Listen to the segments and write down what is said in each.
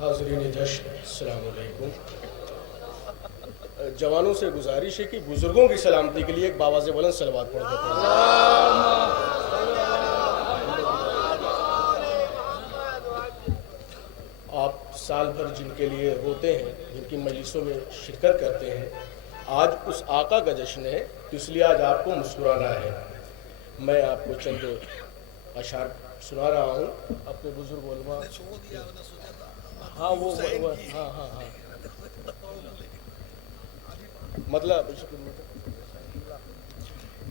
حاضرین جشن السلام علیکم. جوانوں سے گزارش ہے کہ بزرگوں کی سلامتی کے لیے ایک باواز بلند صلوات پڑھ دیتے ہیں. آپ سال بھر جن کے لیے روتے ہیں، جن کی مجلسوں میں شرکت کرتے ہیں، آج اس آقا کا جشن ہے تو اس لیے آج آپ کو مسکرانا ہے. میں آپ کو چند اشعار سنا رہا ہوں اپنے بزرگ علماء. ہاں وہ ہاں مطلب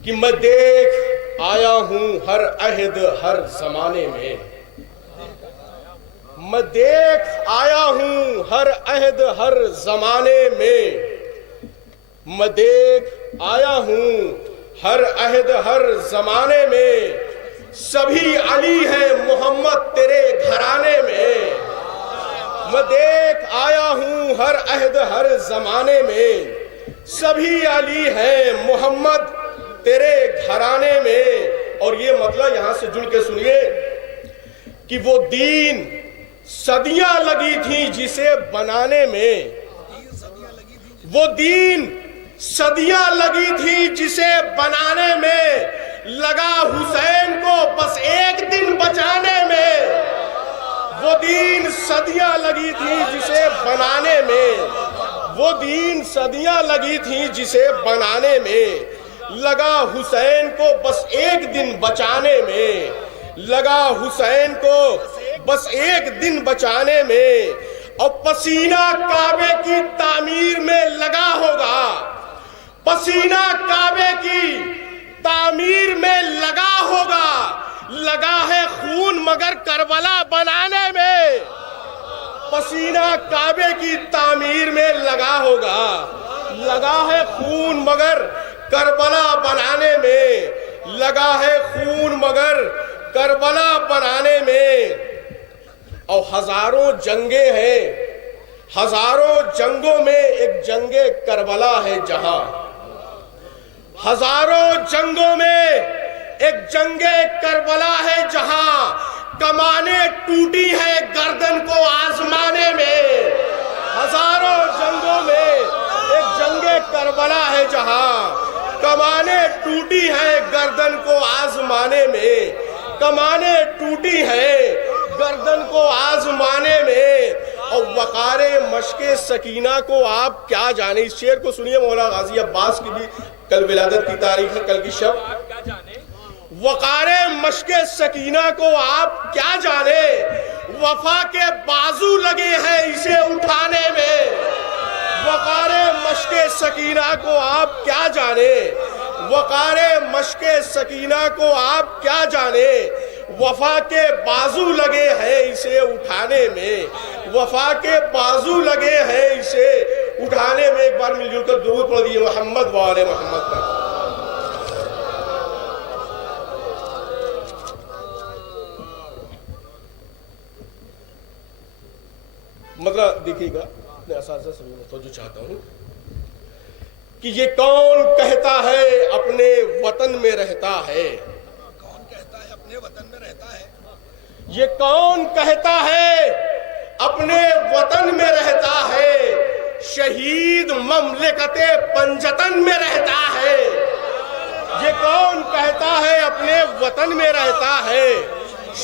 کہ میں دیکھ آیا ہوں ہر عہد ہر زمانے میں، میں دیکھ آیا ہوں ہر عہد ہر زمانے میں، میں دیکھ آیا ہوں ہر عہد ہر زمانے میں، سبھی علی ہیں محمد تیرے گھرانے میں. میں دیکھ آیا ہوں ہر عہد ہر زمانے میں، سبھی علی ہیں محمد تیرے گھرانے میں. اور یہ مطلب یہاں سے جڑ کے سنیے کہ وہ دین صدیاں لگی تھیں جسے بنانے میں، وہ دین صدیاں لگی تھی جسے بنانے میں، لگا حسین کو بس ایک دن بچانے میں. وہ دین صدیاں لگی تھی جسے بنانے میں، وہ دین صدیاں لگی تھی جسے بنانے میں، لگا حسین کو بس ایک دن بچانے میں، لگا حسین کو بس ایک دن بچانے میں. اور پسینہ کعبے کی تعمیر میں لگا ہوگا، پسینہ کعبے کی تعمیر میں لگا ہوگا، لگا ہے خون مگر کربلا بنانے میں. پسینہ کعبے کی تعمیر میں لگا ہوگا، لگا ہے خون مگر کربلا بنانے میں، لگا ہے خون مگر کربلا بنانے میں. اور ہزاروں جنگیں ہیں، ہزاروں جنگوں میں ایک جنگ کربلا ہے جہاں، ہزاروں جنگوں میں ایک جنگ کربلا ہے جہاں، کمانیں ٹوٹی ہیں گردن کو آزمانے میں. ہزاروں جنگوں میں ایک جنگ کربلا ہے جہاں، کمانیں ٹوٹی ہیں گردن کو آزمانے میں، کمانیں ٹوٹی ہیں گردن کو آزمانے میں. اور وقار مشق سکینہ کو آپ کیا جانے. اس شعر کو سنیے، مولا غازی عباس کی بھی کل ولادت کی تاریخ ہے، کل کی شب. وقار مشق سکینہ کو آپ کیا جانے، وفا کے بازو لگے ہیں اسے اٹھانے میں. وقار مشق سکینہ کو آپ کیا جانے، وقار مشق سکینہ کو آپ کیا جانے، وفا کے بازو لگے ہیں اسے اٹھانے میں، وفا کے بازو لگے ہیں اسے اٹھانے میں. ایک بار مل جل کر درود پڑھ دیئے محمد و آل محمد پر. مطلب دیکھیے گا، اپنے اساتذہ سے میں توجہ چاہتا ہوں کہ یہ کون کہتا ہے اپنے وطن میں رہتا ہے، کون کہتا ہے اپنے وطن میں رہتا ہے، یہ کون کہتا ہے اپنے وطن میں رہتا ہے، شہید مملکت پنجتن میں رہتا ہے. یہ کون کہتا ہے اپنے وطن میں رہتا ہے،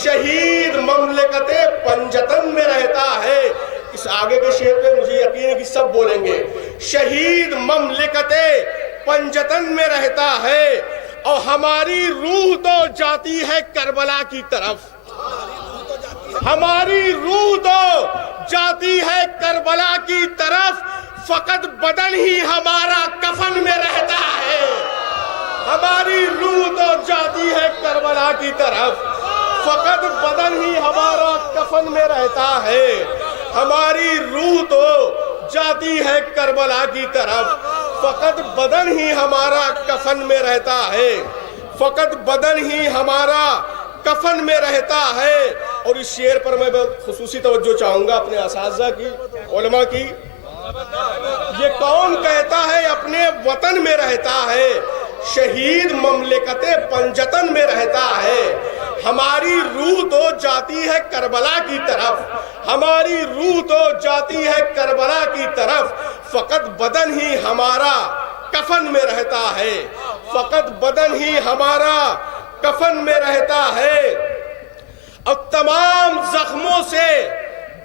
شہید مملکت پنجتن میں رہتا ہے. اس آگے کے شعر پہ مجھے یقین ہے کہ سب بولیں گے. شہید مملکت پنجتن میں رہتا ہے، اور ہماری روح تو جاتی ہے کربلا کی طرف، ہماری روح تو جاتی ہے کربلا کی طرف، فقط بدن ہی ہمارا کفن میں رہتا ہے. ہماری روح تو جاتی ہے کربلا کی طرف، فقط بدن ہی ہمارا کفن میں رہتا ہے. ہماری روح تو جاتی ہے کربلا کی طرف، فقط بدن ہی ہمارا کفن میں رہتا ہے، فقط بدن ہی ہمارا کفن میں رہتا ہے. اور اس شعر پر میں خصوصی توجہ چاہوں گا اپنے اساتذہ کی، علماء کی. یہ کون کہتا ہے اپنے وطن میں رہتا ہے، شہید مملکت پنجتن میں رہتا ہے، ہماری روح تو جاتی ہے کربلا کی طرف، ہماری روح تو جاتی ہے کربلا کی طرف، فقط بدن ہی ہمارا کفن میں رہتا ہے، فقط بدن ہی ہمارا کفن میں رہتا ہے۔ اور تمام زخموں سے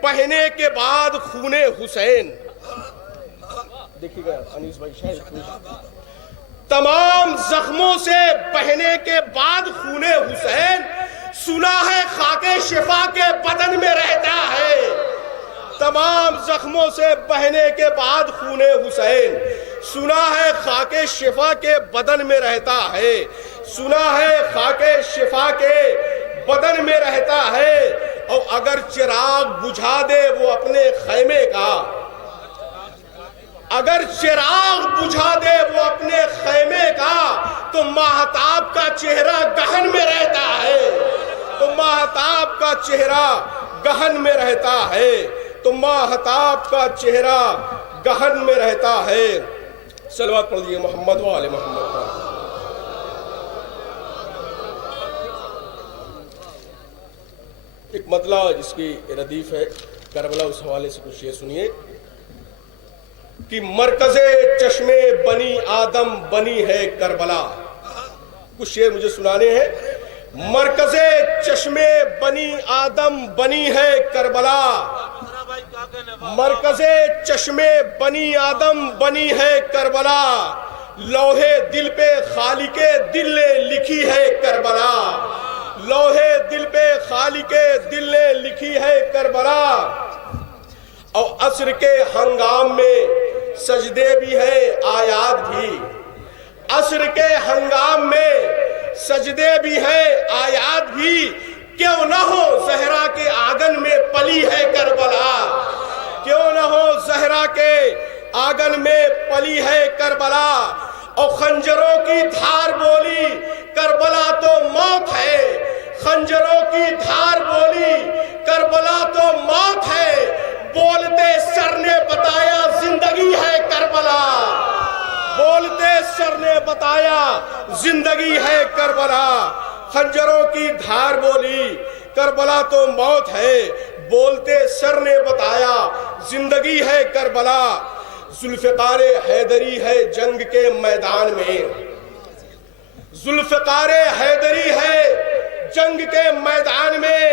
بہنے کے بعد خون حسین، دیکھیے گا انیس بھائی شاید، تمام زخموں سے بہنے کے بعد خون حسین، سنا ہے خاک شفا کے بدن میں رہتا ہے۔ تمام زخموں سے بہنے کے بعد خون حسین، سنا ہے خاک شفا کے بدن میں رہتا ہے، سنا ہے خاک شفا کے بدن میں رہتا ہے۔ اور اگر چراغ بجھا دے وہ اپنے خیمے کا، اگر چراغ بجھا دے وہ اپنے خیمے کا، تو ماہتاب کا چہرہ گہن میں رہتا ہے، تو ماہتاب کا چہرہ گہن میں رہتا ہے، تو ماہتاب کا چہرہ گہن میں رہتا ہے۔ صلوات پڑھ دیجئے محمد و آل محمد پر۔ ایک مطلع جس کی ردیف ہے کربلا، اس حوالے سے کچھ یہ سنیے کہ مرکز چشم بنی آدم بنی ہے کربلا۔ کچھ شعر مجھے سنانے ہیں۔ مرکز چشم بنی آدم بنی ہے کربلا، مرکز چشم بنی آدم بنی ہے کربلا، لوہے دل پہ خالق دل نے لکھی ہے کربلا، لوہے دل پہ خالق دل نے لکھی ہے کربلا۔ اور عصر کے ہنگام میں سجدے بھی ہے آیات بھی، عصر کے ہنگام میں سجدے بھی ہے آیات بھی، کیوں نہ ہو زہرا کے آنگن میں پلی ہے کربلا، کیوں نہ ہو زہرا کے آنگن میں پلی ہے کربلا۔ اور خنجروں کی دھار بولی کربلا تو موت ہے، خنجروں کی دھار بولی کربلا تو موت ہے، بولتے سر نے بتایا زندگی ہے کربلا، بولتے سر نے بتایا زندگی ہے کربلا۔ خنجروں کی دھار بولی کربلا تو موت ہے، بولتے سر نے بتایا زندگی ہے کربلا۔ ذوالفقار حیدری ہے جنگ کے میدان میں، ذوالفقار حیدری ہے جنگ کے میدان میں،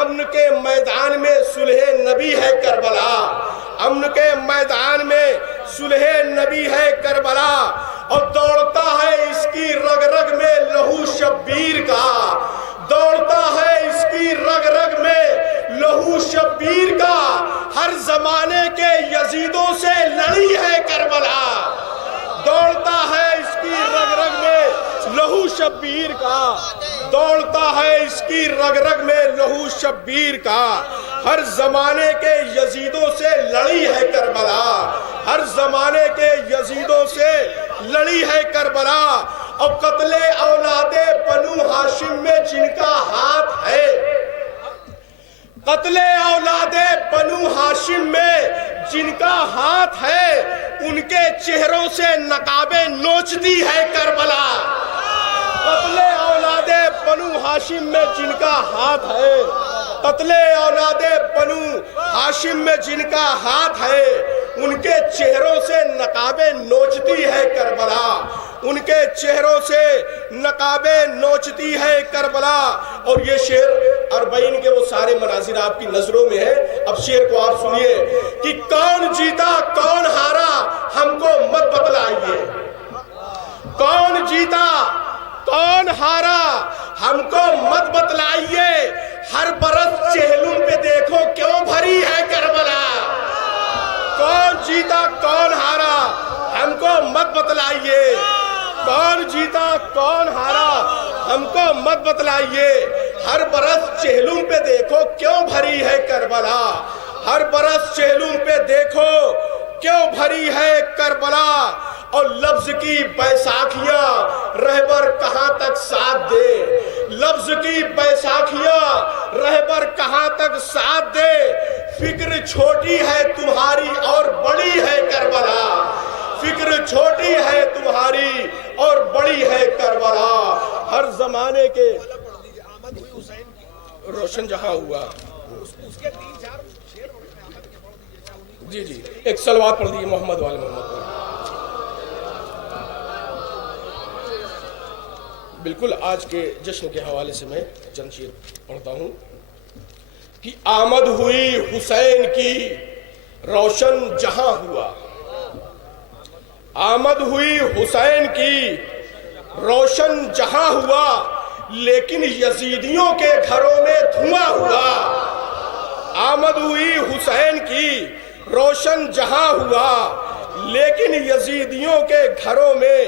امن کے میدان میں صلح نبی ہے کربلا، امن کے میدان میں صلح نبی ہے کربلا۔ اور دوڑتا ہے اس کی رگ رگ میں لہو شبیر کا، دوڑتا ہے اس کی رگ رگ میں لہو شبیر کا، ہر زمانے کے یزیدوں سے لڑی ہے کربلا، دوڑتا ہے اس کی رگ رگ میں لہو شبیر کا، دوڑتا ہے اس کی رگ رگ میں لہو شبیر کا، ہر زمانے کے یزیدوں سے لڑی ہے کربلا، ہر زمانے کے یزیدوں سے لڑی ہے کربلا۔ اور قتل اولاد بنو ہاشم میں جن کا ہاتھ ہے، قتل اولاد بنو ہاشم میں جن کا ہاتھ ہے، ان کے چہروں سے نقابیں نوچتی ہے کربلا، قتل اولاد بنو ہاشم میں جن کا ہاتھ ہے، قتل اولاد بنو ہاشم میں جن کا ہاتھ ہے، ان کے چہروں سے نقابیں نوچتی ہے کربلا، ان کے چہروں سے نقابیں نوچتی ہے کربلا۔ اور یہ شعر اربعین کے وہ سارے مناظر آپ کی نظروں میں ہے۔ اب شعر کو آپ سنیے کہ کون جیتا کون ہارا ہم کو مت بتلائیے، کون جیتا کون ہارا ہم کو مت بتلائیے، ہر برس چہلم پہ دیکھو کیوں بھری ہے کربلا، کون جیتا کون ہارا ہم کو مت بتلائیے، کون جیتا کون ہارا ہم کو مت بتلائیے، ہر برس چہلم پہ دیکھو کیوں بھری ہے کربلا، ہر برس چہلم پہ دیکھو کیوں بھری ہے کربلا۔ اور لفظ کی بیساکھیاں رہبر کہاں تک ساتھ دے، لفظ کی بیساکھیاں رہبر کہاں تک ساتھ دے، فکر چھوٹی ہے تمہاری اور بڑی ہے کربلا، فکر چھوٹی ہے تمہاری اور بڑی ہے کربلا۔ ہر زمانے کے آمد ہوئی حسین کی، روشن جہاں ہوا، اس کے 3-4 جی جی ایک صلوات پڑھ دیجیے محمد والے محمد پر۔ بالکل آج کے جشن کے حوالے سے میں چند شعر پڑھتا ہوں کہ آمد ہوئی حسین کی روشن جہاں ہوا، آمد ہوئی حسین کی روشن جہاں ہوا، لیکن یزیدیوں کے گھروں میں دھواں ہوا۔ آمد ہوئی حسین کی روشن جہاں ہوا، لیکن یزیدیوں کے گھروں میں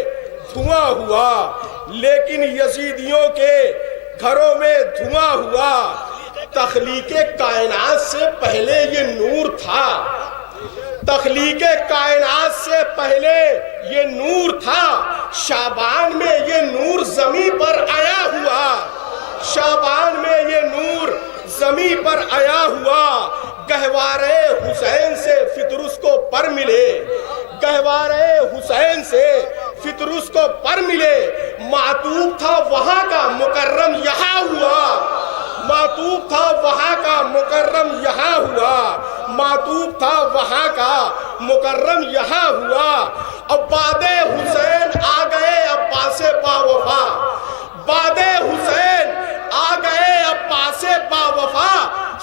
دھواں ہوا، لیکن یزیدیوں کے گھروں میں دھواں ہوا۔ تخلیق کائنات سے پہلے یہ نور تھا، تخلیق کائنات سے پہلے یہ نور تھا، شعبان میں یہ نور زمین پر آیا ہوا، شعبان میں یہ نور زمین پر آیا ہوا۔ گہوارے حسین سے فطرس کو پر ملے، گہوارے حسین سے فطرس کو پر ملے، معطوف تھا وہاں کا مکرم یہاں ہوا، معطوف تھا وہاں کا مکرم یہاں ہوا، معطوف تھا وہاں کا مکرم یہاں ہوا۔ عباد حسین آ گئے عباس باوفا، بعد حسین آ گئے عباس باوفا،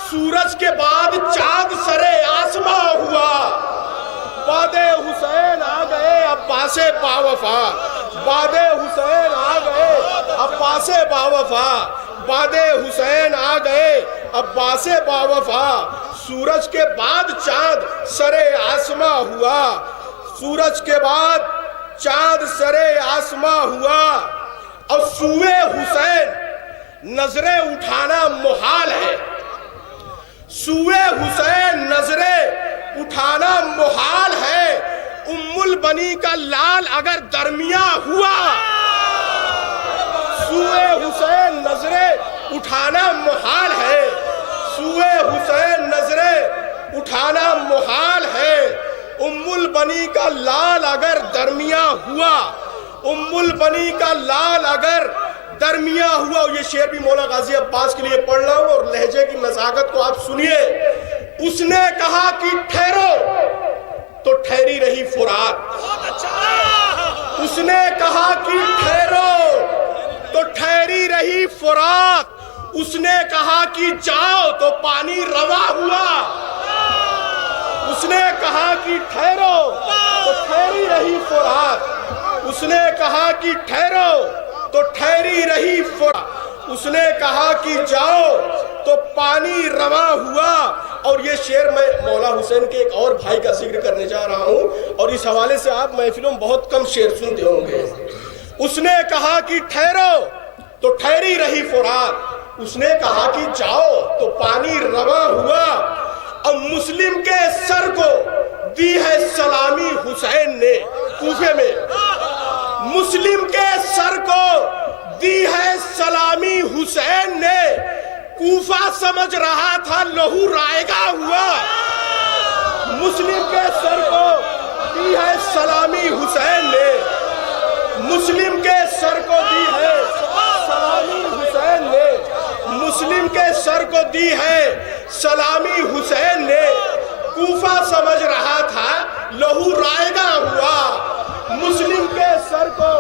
سورج کے بعد چاند سرے آسماں ہوا۔ بعد حسین آ گئے عباس باوفا، بعد حسین آ گئے عباس باوفا، بعد حسین آ گئے عباس باوفا، سورج کے بعد چاند سرے آسماں ہوا، سورج کے بعد چاند سرے آسماں ہوا۔ اور سوئے حسین نظریں اٹھانا محال ہے، سوئے حسین نظریں اٹھانا محال ہے، ام البنی کا لال اگر درمیاں ہوا۔ سوئے حسین نظریں اٹھانا محال ہے، سوئے حسین نظریں اٹھانا محال ہے، ام البنی کا لال اگر درمیاں ہوا، ام البنی کا لال اگر درمیاں ہوا۔ یہ شعر بھی مولا غازی عباس کے لیے پڑھ رہا ہوں، اور لہجے کی نزاکت کو آپ سنیے۔ اس نے کہا کہ ٹھہرو تو ٹھہری رہی فرات، اس نے کہا کہ ٹھہرو تو ٹھہری رہی فرات، اس نے کہا کہ جاؤ تو پانی رواں ہوا، اس نے کہا کہ ٹھہرو تو ٹھہری رہی فرات، اس نے کہا کہ ٹھہرو تو ٹھہری رہی فرات، اس نے کہا کہ جاؤ تو پانی رواں ہوا۔ اور یہ شعر میں مولا حسین کے ایک اور بھائی کا ذکر کرنے جا رہا ہوں، اور اس حوالے سے آپ محفلوں میں بہت کم شعر سنتے ہوں گے۔ اس نے کہا کہ ٹھہرو تو ٹھہری رہی فرات، اس نے کہا کہ جاؤ تو پانی رواں ہوا۔ اور مسلم کے سر کو دی ہے سلامی حسین نے کوفے میں، مسلم کے سر کو دی ہے سلامی حسین نے، کوفہ سمجھ رہا تھا لہو رائے گا ہوا۔ مسلم کے سر کو دی ہے سلامی حسین نے، مسلم کے سر کو دی ہے سلامی حسین نے، مسلم کے سر کو دی ہے سلامی حسین نے، کوفہ سمجھ رہا تھا لہو رائے گا ہوا۔ مسلم کے سر کو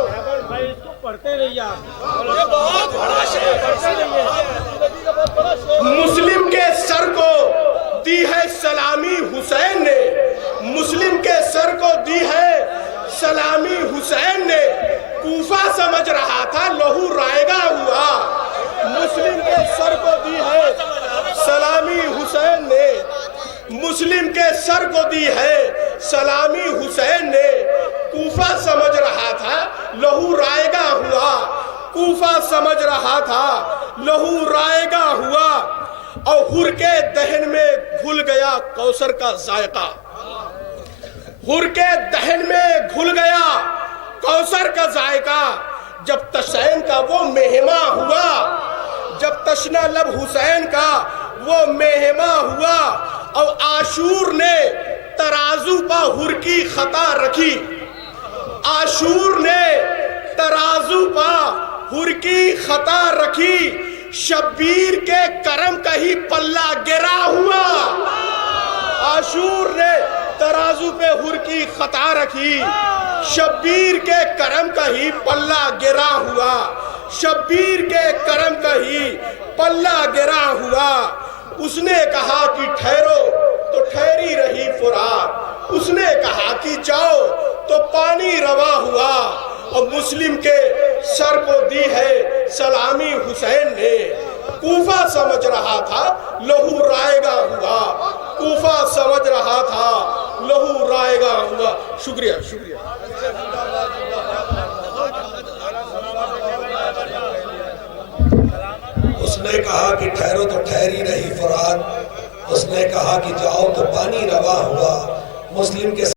پڑھتے رہیے آپ، مسلم کے سر کو دی ہے سلامی حسین نے، مسلم کے سر کو دی ہے سلامی حسین نے، کوفہ سمجھ رہا تھا لہو رائے گا ہوا۔ مسلم کے سر کو دی ہے سلامی حسین نے، مسلم کے سر کو دی ہے سلامی حسین نے، کوفہ سمجھ رہا تھا لہو رائے گا ہوا، کوفہ سمجھ رہا تھا لہو رائے گا ہوا۔ اور حر کے دہن میں گھل گیا کوثر کا ذائقہ، حر کے دہن میں گھل گیا کوثر کا ذائقہ، جب تشین کا وہ مہماں ہوا، جب تشنا لب حسین کا وہ مہماں ہوا۔ اور عاشور نے ترازو پا حر کی خطا رکھی، عاشور نے ترازو پا حر کی خطا رکھی، شبیر کے کرم کا ہی پلہ گرا ہوا۔ عاشور نے بازو پہ ہر کی خطا رکھی، شبیر کے کرم کا ہی پلہ گرا ہوا، شبیر کے کرم کا ہی پلہ گرا ہوا۔ اس نے کہا کہ ٹھہرو تو ٹھہری رہی فرات، اس نے کہا کہ جاؤ تو پانی روا ہوا، اور مسلم کے سر کو دی ہے سلامی حسین نے۔ کوفہ سمجھ رہا تھا لہو رائے گا ہوا، کوفہ سمجھ رہا تھا لہو رائے گا ہوا۔ شکریہ شکریہ۔ اس نے کہا کہ ٹھہرو تو ٹھہری رہی فرات، اس نے کہا کہ جاؤ تو پانی روا ہوا، مسلم کے